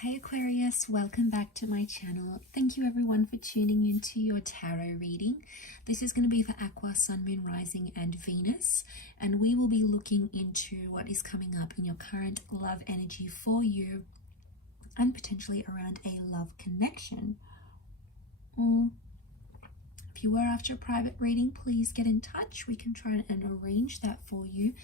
Hey Aquarius, welcome back to my channel. Thank you everyone for tuning into your tarot reading. This is going to be for Aqua, Sun, Moon, Rising and Venus, and we will be looking into what is coming up in your current love energy for you and potentially around a love connection. If you were after a private reading, please get in touch. We can try and arrange that for you.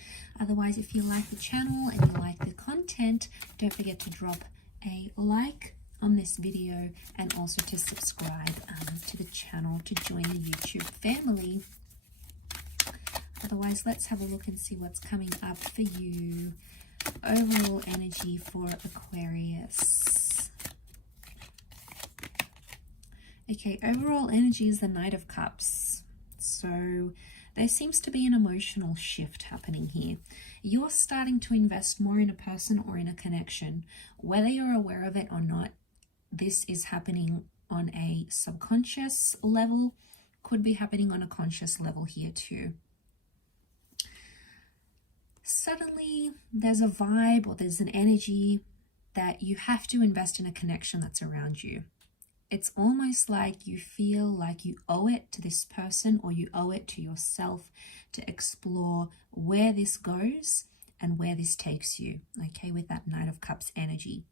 Otherwise, if you like the channel and you like the content, don't forget to drop a like on this video and also to subscribe to the channel to join the YouTube family. Otherwise, let's have a look and see what's coming up for you. Overall energy for Aquarius. Okay, overall energy is the Knight of Cups. So there seems to be an emotional shift happening here. You're starting to invest more in a person or in a connection. Whether you're aware of it or not, this is happening on a subconscious level, could be happening on a conscious level here too. Suddenly, there's a vibe or there's an energy that you have to invest in a connection that's around you. It's almost like you feel like you owe it to this person or you owe it to yourself to explore where this goes and where this takes you, okay, with that Knight of Cups energy.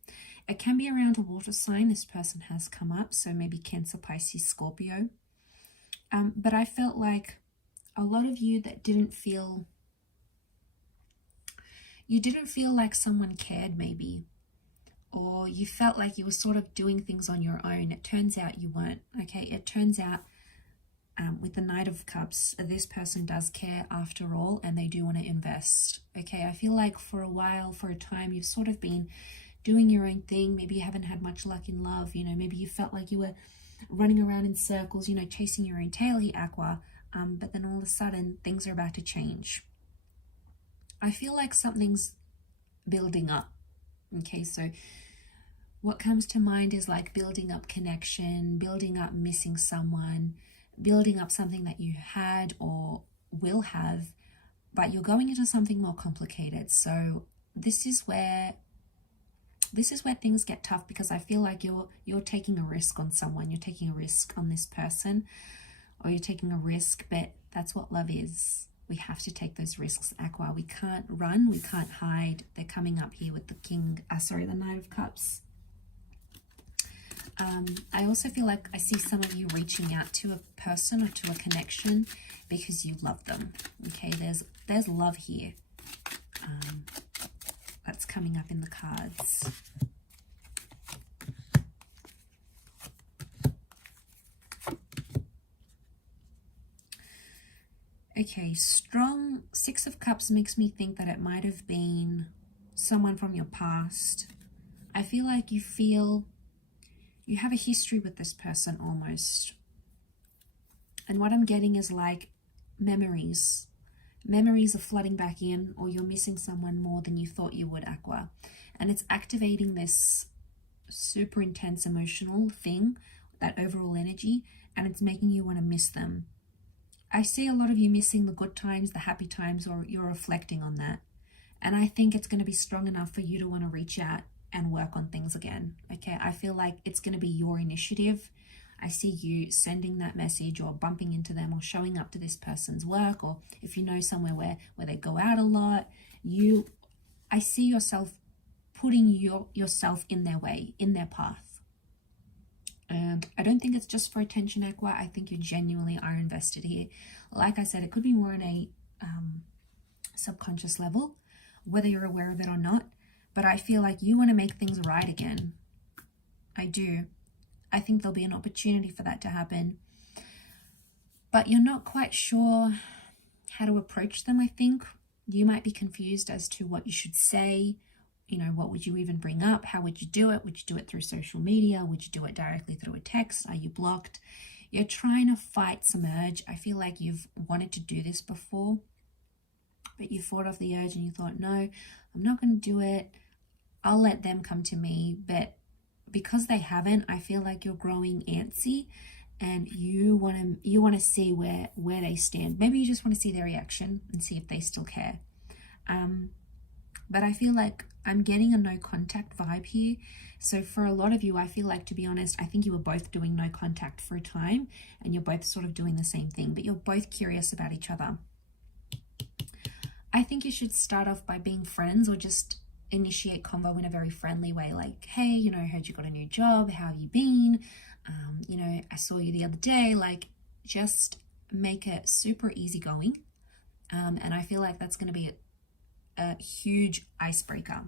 It can be around a water sign. This person has come up, so maybe Cancer, Pisces, Scorpio. But I felt like a lot of you that didn't feel like someone cared maybe, or you felt like you were sort of doing things on your own. It turns out you weren't, okay? It turns out with the Knight of Cups, this person does care after all, and they do want to invest, okay? I feel like for a while, for a time, you've sort of been doing your own thing. Maybe you haven't had much luck in love, you know, maybe you felt like you were running around in circles, you know, chasing your own tail, Aqua, but then all of a sudden, things are about to change. I feel like something's building up, okay? So what comes to mind is like building up connection, building up missing someone, building up something that you had or will have, but you're going into something more complicated. So this is where things get tough, because I feel like you're taking a risk on someone, you're taking a risk on this person, or you're taking a risk, but that's what love is. We have to take those risks, Aqua. We can't run, we can't hide. They're coming up here with the the Knight of Cups. I also feel like I see some of you reaching out to a person or to a connection because you love them. Okay, there's love here. That's coming up in the cards. Okay, strong Six of Cups makes me think that it might have been someone from your past. I feel like you have a history with this person almost. And what I'm getting is like memories. Memories are flooding back in, or you're missing someone more than you thought you would, Aqua. And it's activating this super intense emotional thing, that overall energy, and it's making you want to miss them. I see a lot of you missing the good times, the happy times, or you're reflecting on that. And I think it's going to be strong enough for you to want to reach out and work on things again, okay? I feel like it's going to be your initiative. I see you sending that message or bumping into them or showing up to this person's work, or if you know somewhere where they go out a lot, I see yourself putting yourself in their way, in their path. And I don't think it's just for attention, Aqua. I think you genuinely are invested here. Like I said, it could be more on a subconscious level, whether you're aware of it or not. But I feel like you want to make things right again. I do. I think there'll be an opportunity for that to happen. But you're not quite sure how to approach them, I think. You might be confused as to what you should say. You know, what would you even bring up? How would you do it? Would you do it through social media? Would you do it directly through a text? Are you blocked? You're trying to fight some urge. I feel like you've wanted to do this before, but you fought off the urge and you thought, no, I'm not going to do it. I'll let them come to me. But because they haven't, I feel like you're growing antsy and you want to see where they stand. Maybe you just want to see their reaction and see if they still care. But I feel like I'm getting a no contact vibe here. So for a lot of you, I feel like, to be honest, I think you were both doing no contact for a time and you're both sort of doing the same thing, but you're both curious about each other. I think you should start off by being friends, or just initiate convo in a very friendly way. Like, hey, you know, I heard you got a new job. How have you been? You know, I saw you the other day. Like, just make it super easygoing. And I feel like that's going to be a huge icebreaker.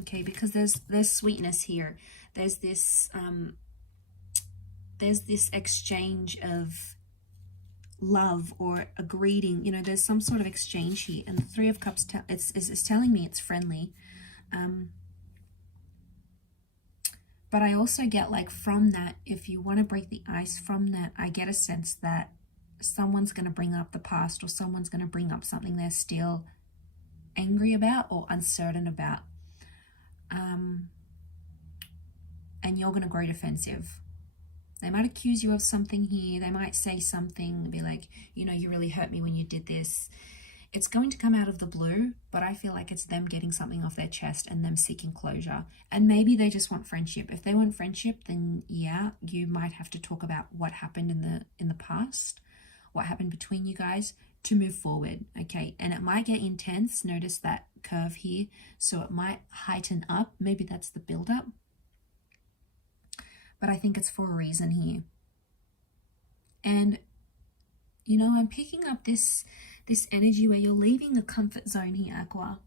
Okay, because there's sweetness here. There's this exchange of love or a greeting. You know, there's some sort of exchange here, and the Three of Cups it's telling me it's friendly. But I also get, like, from that, if you want to break the ice from that, I get a sense that someone's going to bring up the past, or someone's going to bring up something they're still angry about or uncertain about. And you're going to grow defensive. They might accuse you of something here. They might say something, be like, you know, you really hurt me when you did this. It's going to come out of the blue, but I feel like it's them getting something off their chest and them seeking closure. And maybe they just want friendship. If they want friendship, then yeah, you might have to talk about what happened in the past, what happened between you guys, to move forward. Okay, and it might get intense. Notice that curve here, so it might heighten up. Maybe that's the build-up, but I think it's for a reason here. And you know, I'm picking up this energy where you're leaving the comfort zone here, Aqua.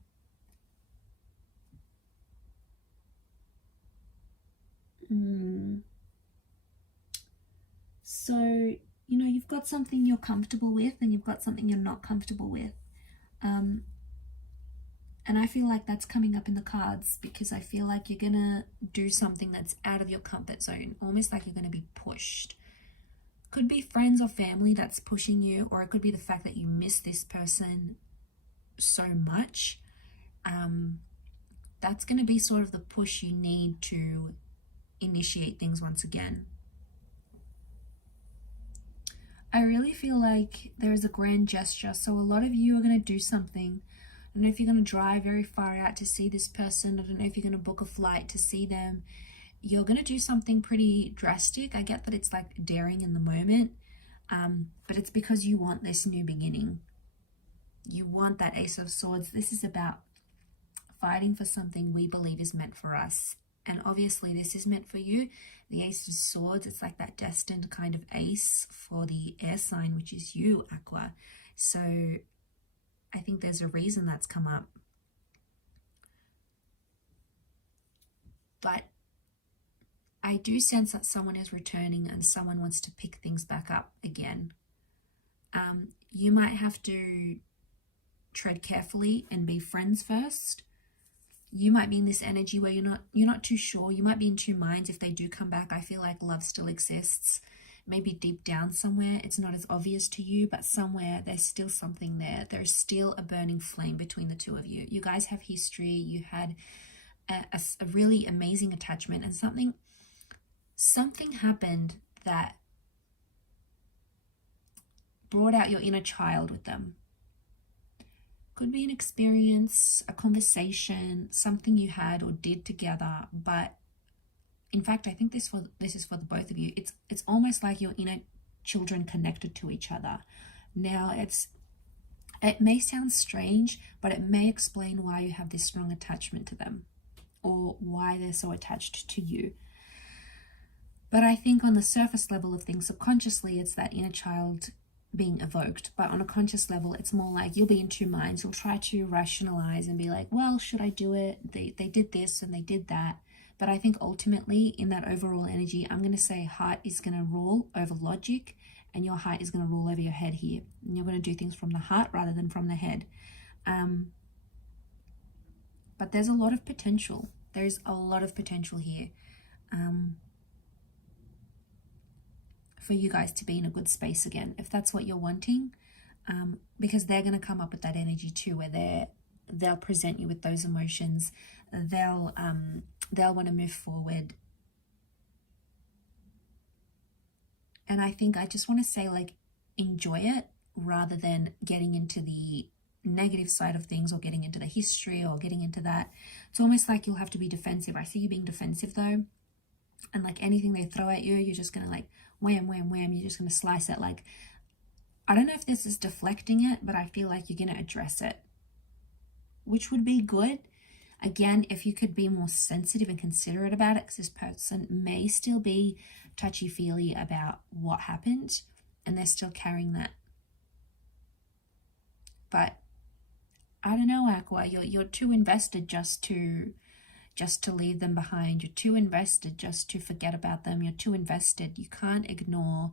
So, you know, you've got something you're comfortable with and you've got something you're not comfortable with. And I feel like that's coming up in the cards, because I feel like you're gonna do something that's out of your comfort zone, almost like you're gonna be pushed. Could be friends or family that's pushing you, or it could be the fact that you miss this person so much. That's going to be sort of the push you need to initiate things once again. I really feel like there is a grand gesture. So a lot of you are going to do something. I don't know if you're going to drive very far out to see this person. I don't know if you're going to book a flight to see them. You're going to do something pretty drastic. I get that it's like daring in the moment, but it's because you want this new beginning. You want that Ace of Swords. This is about fighting for something we believe is meant for us. And obviously this is meant for you. The Ace of Swords, it's like that destined kind of ace for the air sign, which is you, Aqua. So I think there's a reason that's come up. But I do sense that someone is returning and someone wants to pick things back up again. You might have to tread carefully and be friends first. You might be in this energy where you're not too sure. You might be in two minds if they do come back. I feel like love still exists. Maybe deep down somewhere, it's not as obvious to you, but somewhere there's still something there. There's still a burning flame between the two of you. You guys have history. You had a really amazing attachment, and something happened that brought out your inner child with them. Could be an experience, a conversation, something you had or did together. But in fact, I think this is for the both of you. It's almost like your inner children connected to each other. Now, it may sound strange, but it may explain why you have this strong attachment to them, or why they're so attached to you. But I think on the surface level of things, subconsciously, it's that inner child being evoked. But on a conscious level, it's more like you'll be in two minds. You'll try to rationalize and be like, well, should I do it? They did this and they did that. But I think ultimately, in that overall energy, I'm going to say heart is going to rule over logic, and your heart is going to rule over your head here. And you're going to do things from the heart rather than from the head. But there's a lot of potential. There's a lot of potential here. For you guys to be in a good space again, if that's what you're wanting, because they're going to come up with that energy too, where they'll present you with those emotions. They'll want to move forward. And I think I just want to say, like, enjoy it rather than getting into the negative side of things or getting into the history or getting into that. It's almost like you'll have to be defensive. I see you being defensive though. And like anything they throw at you, you're just going to like wham, wham, wham. You're just going to slice it. Like, I don't know if this is deflecting it, but I feel like you're going to address it, which would be good. Again, if you could be more sensitive and considerate about it, because this person may still be touchy-feely about what happened and they're still carrying that. But I don't know, Aqua, you're too invested just to leave them behind. You're too invested just to forget about them. You're too invested. You can't ignore.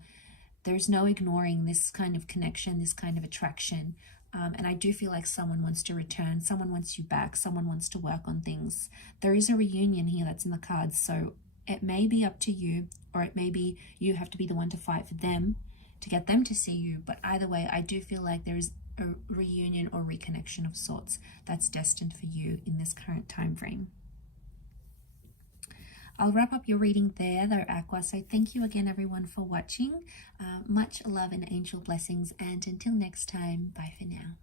There's no ignoring this kind of connection, this kind of attraction. And I do feel like someone wants to return, someone wants you back, someone wants to work on things. There is a reunion here that's in the cards, so it may be up to you, or it may be you have to be the one to fight for them, to get them to see you. But either way, I do feel like there is a reunion or reconnection of sorts that's destined for you in this current time frame. I'll wrap up your reading there though, Aqua. So thank you again, everyone, for watching. Much love and angel blessings. And until next time, bye for now.